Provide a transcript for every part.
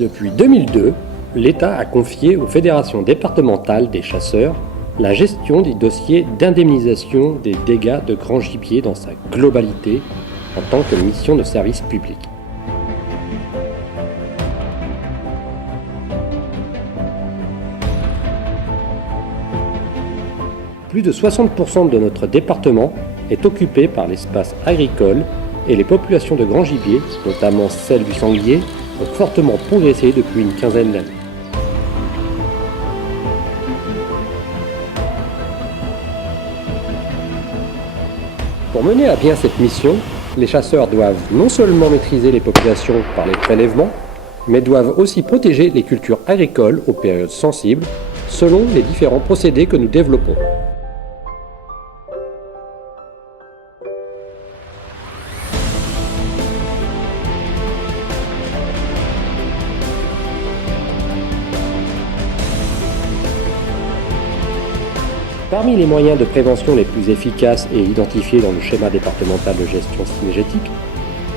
Depuis 2002, l'État a confié aux fédérations départementales des chasseurs la gestion des dossiers d'indemnisation des dégâts de grand gibier dans sa globalité en tant que mission de service public. Plus de 60% de notre département est occupé par l'espace agricole et les populations de grand gibier, notamment celles du sanglier, ont fortement progressé depuis une quinzaine d'années. Pour mener à bien cette mission, les chasseurs doivent non seulement maîtriser les populations par les prélèvements, mais doivent aussi protéger les cultures agricoles aux périodes sensibles, selon les différents procédés que nous développons. Parmi les moyens de prévention les plus efficaces et identifiés dans le schéma départemental de gestion cynégétique,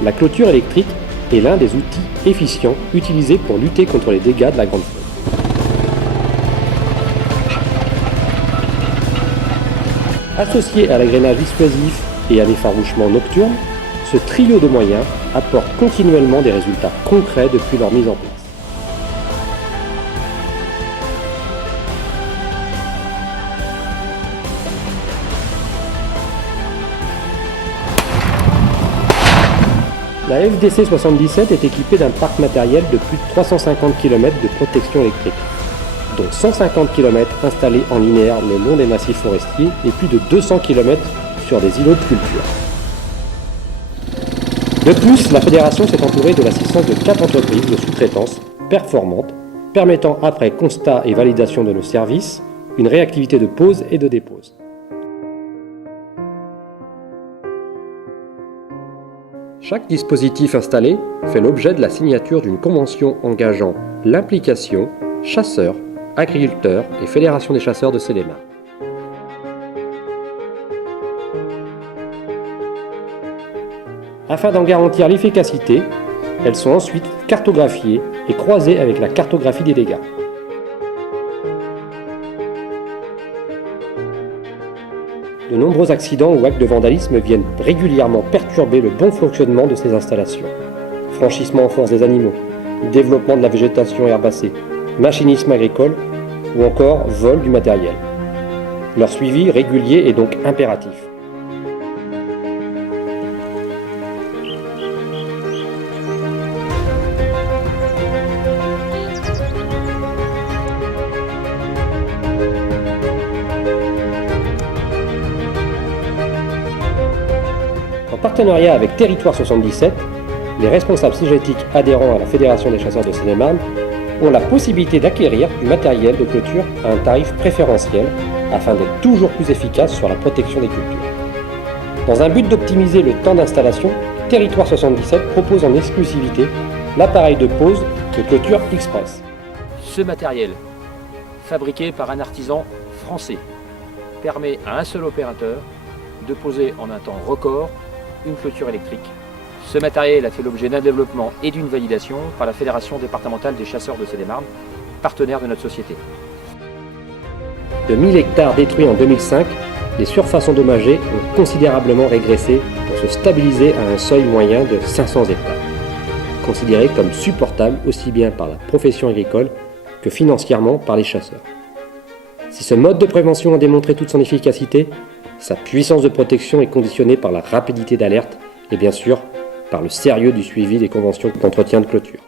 la clôture électrique est l'un des outils efficients utilisés pour lutter contre les dégâts de la grande faune. Associé à l'agrainage dissuasif et à l'effarouchement nocturne, ce trio de moyens apporte continuellement des résultats concrets depuis leur mise en place. La FDC 77 est équipée d'un parc matériel de plus de 350 km de protection électrique, dont 150 km installés en linéaire le long des massifs forestiers et plus de 200 km sur des îlots de culture. De plus, la fédération s'est entourée de l'assistance de 4 entreprises de sous-traitance performantes, permettant après constat et validation de nos services, une réactivité de pose et de dépose. Chaque dispositif installé fait l'objet de la signature d'une convention engageant l'implication chasseurs, agriculteurs et fédération des chasseurs de Seine-et-Marne. Afin d'en garantir l'efficacité, elles sont ensuite cartographiées et croisées avec la cartographie des dégâts. De nombreux accidents ou actes de vandalisme viennent régulièrement perturber le bon fonctionnement de ces installations. Franchissement en force des animaux, développement de la végétation herbacée, machinisme agricole ou encore vol du matériel. Leur suivi régulier est donc impératif. En partenariat avec Territoire 77, les responsables cynégétiques adhérents à la Fédération des chasseurs de Seine-et-Marne ont la possibilité d'acquérir du matériel de clôture à un tarif préférentiel afin d'être toujours plus efficace sur la protection des cultures. Dans un but d'optimiser le temps d'installation, Territoire 77 propose en exclusivité l'appareil de pose de clôture Express. Ce matériel, fabriqué par un artisan français, permet à un seul opérateur de poser en un temps record une clôture électrique. Ce matériel a fait l'objet d'un développement et d'une validation par la Fédération départementale des chasseurs de Seine-et-Marne, partenaire de notre société. De 1000 hectares détruits en 2005, les surfaces endommagées ont considérablement régressé pour se stabiliser à un seuil moyen de 500 hectares, considéré comme supportable aussi bien par la profession agricole que financièrement par les chasseurs. Si ce mode de prévention a démontré toute son efficacité, sa puissance de protection est conditionnée par la rapidité d'alerte et bien sûr par le sérieux du suivi des conventions d'entretien de clôture.